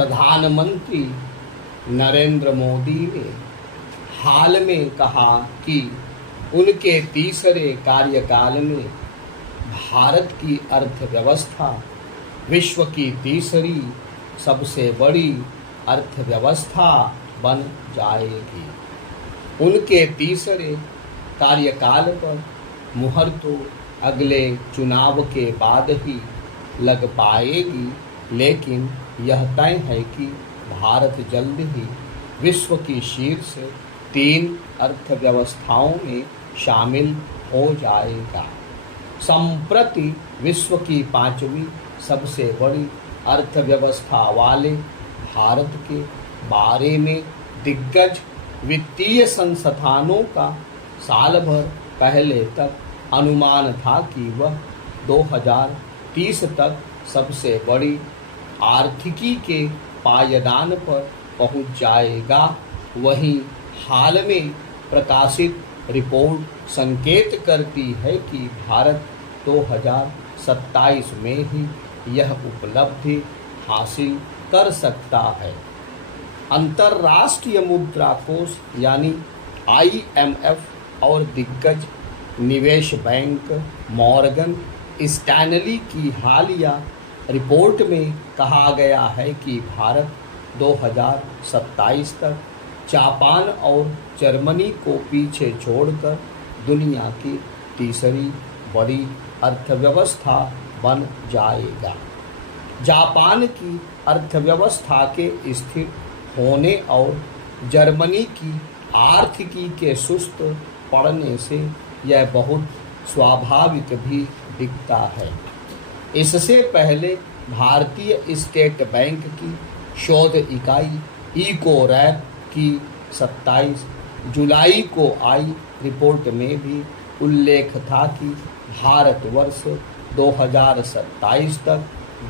प्रधानमंत्री नरेंद्र मोदी ने हाल में कहा कि उनके तीसरे कार्यकाल में भारत की अर्थव्यवस्था विश्व की तीसरी सबसे बड़ी अर्थव्यवस्था बन जाएगी। उनके तीसरे कार्यकाल पर मुहर तो अगले चुनाव के बाद ही लग पाएगी, लेकिन यह तय है कि भारत जल्द ही विश्व की शीर्ष 3 अर्थव्यवस्थाओं में शामिल हो जाएगा। संप्रति विश्व की 5वीं सबसे बड़ी अर्थव्यवस्था वाले भारत के बारे में दिग्गज वित्तीय संस्थानों का साल भर पहले तक अनुमान था कि वह 2030 तक सबसे बड़ी आर्थिकी के पायदान पर पहुंच जाएगा। वहीं हाल में प्रकाशित रिपोर्ट संकेत करती है कि भारत 2027 में ही यह उपलब्धि हासिल कर सकता है। अंतर्राष्ट्रीय मुद्रा कोष यानी IMF और दिग्गज निवेश बैंक मॉर्गन स्टैनली की हालिया रिपोर्ट में कहा गया है कि भारत 2027 तक जापान और जर्मनी को पीछे छोड़कर दुनिया की तीसरी बड़ी अर्थव्यवस्था बन जाएगा। जापान की अर्थव्यवस्था के स्थिर होने और जर्मनी की आर्थिकी के सुस्त पड़ने से यह बहुत स्वाभाविक भी दिखता है। इससे पहले भारतीय स्टेट बैंक की शोध इकाई इकोरैप की 27 जुलाई को आई रिपोर्ट में भी उल्लेख था कि भारत वर्ष 2027 तक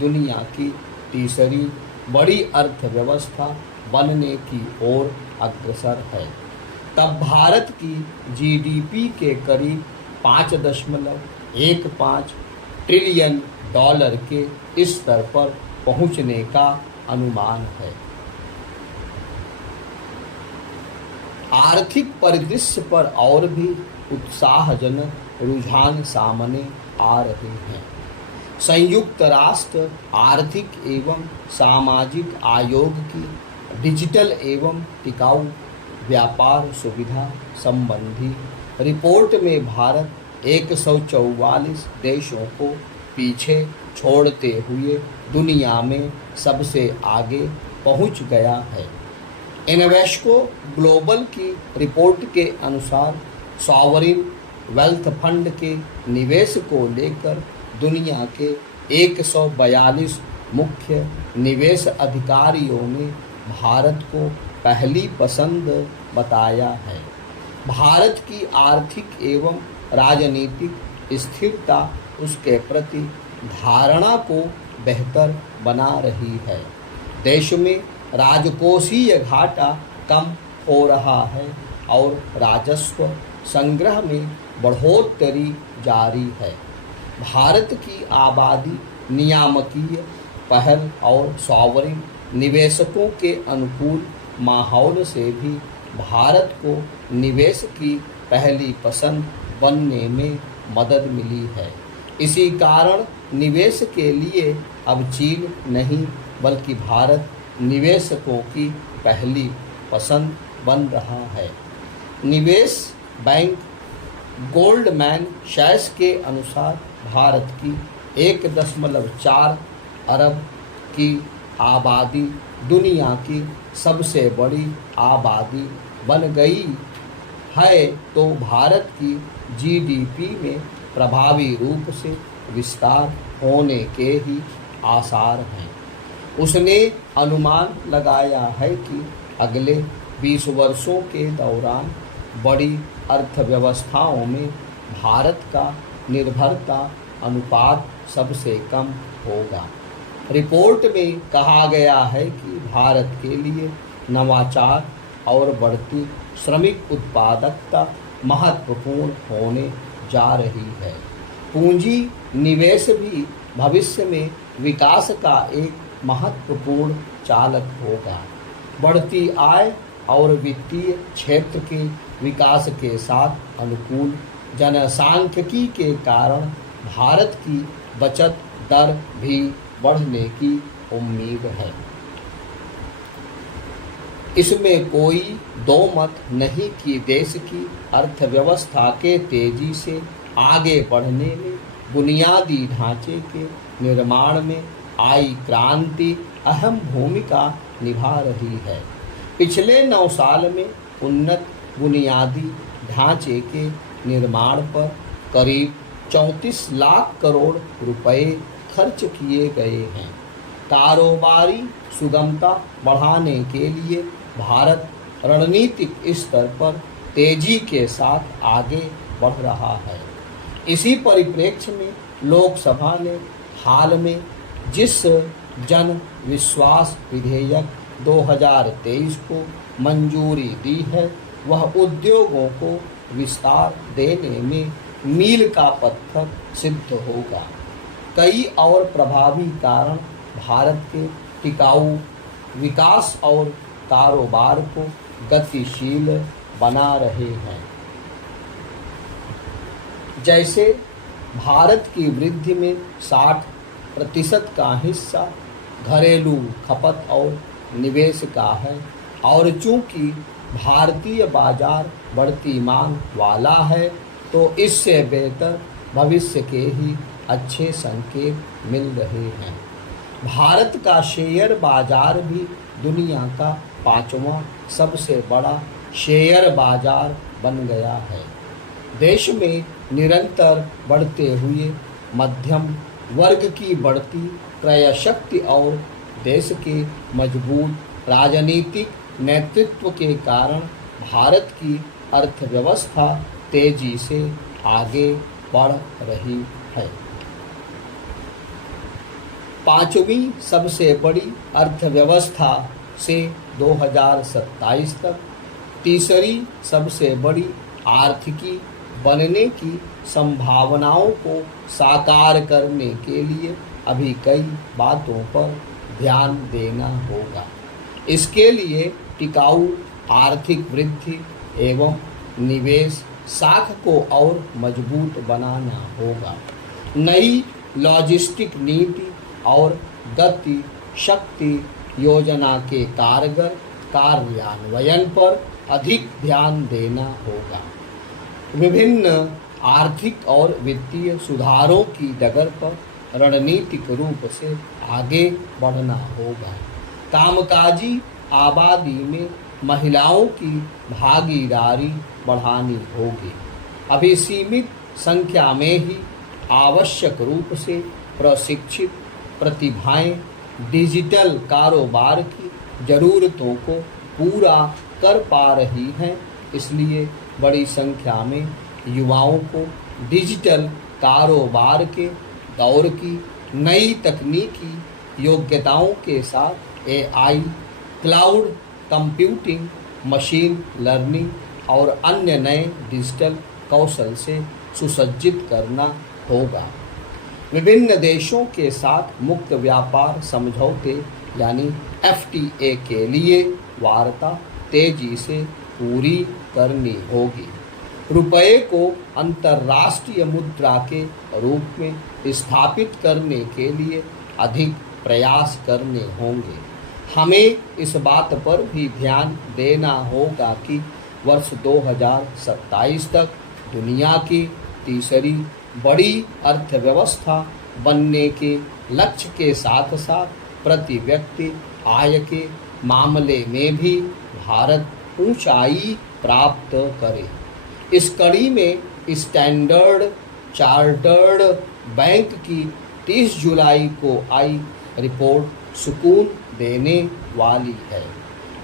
दुनिया की तीसरी बड़ी अर्थव्यवस्था बनने की ओर अग्रसर है। तब भारत की GDP के करीब 5.15 ट्रिलियन डॉलर के स्तर पर पहुंचने का अनुमान है। आर्थिक परिदृश्य पर और भी उत्साहजनक रुझान सामने आ रहे हैं। संयुक्त राष्ट्र आर्थिक एवं सामाजिक आयोग की डिजिटल एवं टिकाऊ व्यापार सुविधा संबंधी रिपोर्ट में भारत 144 देशों को पीछे छोड़ते हुए दुनिया में सबसे आगे पहुंच गया है। इन्वेस्को ग्लोबल की रिपोर्ट के अनुसार सॉवरिन वेल्थ फंड के निवेश को लेकर दुनिया के 142 मुख्य निवेश अधिकारियों ने भारत को पहली पसंद बताया है। भारत की आर्थिक एवं राजनीतिक स्थिरता उसके प्रति धारणा को बेहतर बना रही है। देश में राजकोषीय घाटा कम हो रहा है और राजस्व संग्रह में बढ़ोतरी जारी है। भारत की आबादी नियामकीय पहल और सॉवरिन निवेशकों के अनुकूल माहौल से भी भारत को निवेश की पहली पसंद बनने में मदद मिली है। इसी कारण निवेश के लिए अब चीन नहीं बल्कि भारत निवेशकों की पहली पसंद बन रहा है। निवेश बैंक गोल्डमैन सैक्स के अनुसार भारत की 1.4 अरब की आबादी दुनिया की सबसे बड़ी आबादी बन गई है, तो भारत की GDP में प्रभावी रूप से विस्तार होने के ही आसार हैं। उसने अनुमान लगाया है कि अगले 20 वर्षों के दौरान बड़ी अर्थव्यवस्थाओं में भारत का निर्भरता अनुपात सबसे कम होगा। रिपोर्ट में कहा गया है कि भारत के लिए नवाचार और बढ़ती श्रमिक उत्पादकता महत्वपूर्ण होने जा रही है। पूंजी निवेश भी भविष्य में विकास का एक महत्वपूर्ण चालक होगा। बढ़ती आय और वित्तीय क्षेत्र के विकास के साथ अनुकूल जनसांख्यिकी के कारण भारत की बचत दर भी बढ़ने की उम्मीद है। इसमें कोई दो मत नहीं कि देश की अर्थव्यवस्था के तेजी से आगे बढ़ने में बुनियादी ढांचे के निर्माण में आई क्रांति अहम भूमिका निभा रही है। पिछले 9 साल में उन्नत बुनियादी ढांचे के निर्माण पर करीब 34 लाख करोड़ रुपए खर्च किए गए हैं। कारोबारी सुगमता बढ़ाने के लिए भारत रणनीतिक स्तर पर तेजी के साथ आगे बढ़ रहा है। इसी परिप्रेक्ष्य में लोकसभा ने हाल में जिस जन विश्वास विधेयक 2023 को मंजूरी दी है वह उद्योगों को विस्तार देने में मील का पत्थर सिद्ध होगा। कई और प्रभावी कारण भारत के टिकाऊ विकास और कारोबार को गतिशील बना रहे हैं। जैसे भारत की वृद्धि में 60% का हिस्सा घरेलू खपत और निवेश का है और चूंकि भारतीय बाजार बढ़ती मांग वाला है तो इससे बेहतर भविष्य के ही अच्छे संकेत मिल रहे हैं। भारत का शेयर बाजार भी दुनिया का 5वां सबसे बड़ा शेयर बाजार बन गया है। देश में निरंतर बढ़ते हुए मध्यम वर्ग की बढ़ती क्रय शक्ति और देश के मजबूत राजनीतिक नेतृत्व के कारण भारत की अर्थव्यवस्था तेजी से आगे बढ़ रही है। 5वीं सबसे बड़ी अर्थव्यवस्था से 2027 तक तीसरी सबसे बड़ी आर्थिकी बनने की संभावनाओं को साकार करने के लिए अभी कई बातों पर ध्यान देना होगा। इसके लिए टिकाऊ आर्थिक वृद्धि एवं निवेश साख को और मजबूत बनाना होगा। नई लॉजिस्टिक नीति और गति शक्ति योजना के कारगर कार्यान्वयन पर अधिक ध्यान देना होगा। विभिन्न आर्थिक और वित्तीय सुधारों की डगर पर रणनीतिक रूप से आगे बढ़ना होगा। कामकाजी आबादी में महिलाओं की भागीदारी बढ़ानी होगी। अभी सीमित संख्या में ही आवश्यक रूप से प्रशिक्षित प्रतिभाएं डिजिटल कारोबार की ज़रूरतों को पूरा कर पा रही हैं। इसलिए बड़ी संख्या में युवाओं को डिजिटल कारोबार के दौर की नई तकनीकी योग्यताओं के साथ AI, cloud computing, machine learning और अन्य नए डिजिटल कौशल से सुसज्जित करना होगा। विभिन्न देशों के साथ मुक्त व्यापार समझौते यानी FTA के लिए वार्ता तेजी से पूरी करनी होगी। रुपये को अंतर्राष्ट्रीय मुद्रा के रूप में स्थापित करने के लिए अधिक प्रयास करने होंगे। हमें इस बात पर भी ध्यान देना होगा कि वर्ष 2027 तक दुनिया की तीसरी बड़ी अर्थव्यवस्था बनने के लक्ष्य के साथ साथ प्रति व्यक्ति आय के मामले में भी भारत ऊंचाई प्राप्त करे। इस कड़ी में स्टैंडर्ड चार्टर्ड बैंक की 30 जुलाई को आई रिपोर्ट सुकून देने वाली है।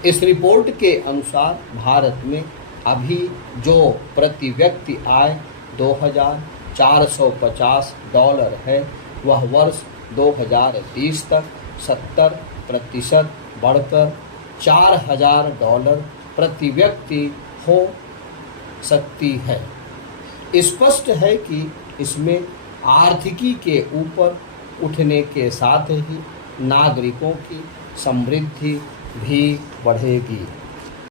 इस रिपोर्ट के अनुसार भारत में अभी जो प्रति व्यक्ति आय $2,450 है वह वर्ष 2030 तक 70% बढ़कर $4,000 प्रति व्यक्ति हो सकती है। स्पष्ट है कि इसमें आर्थिकी के ऊपर उठने के साथ ही नागरिकों की समृद्धि भी बढ़ेगी।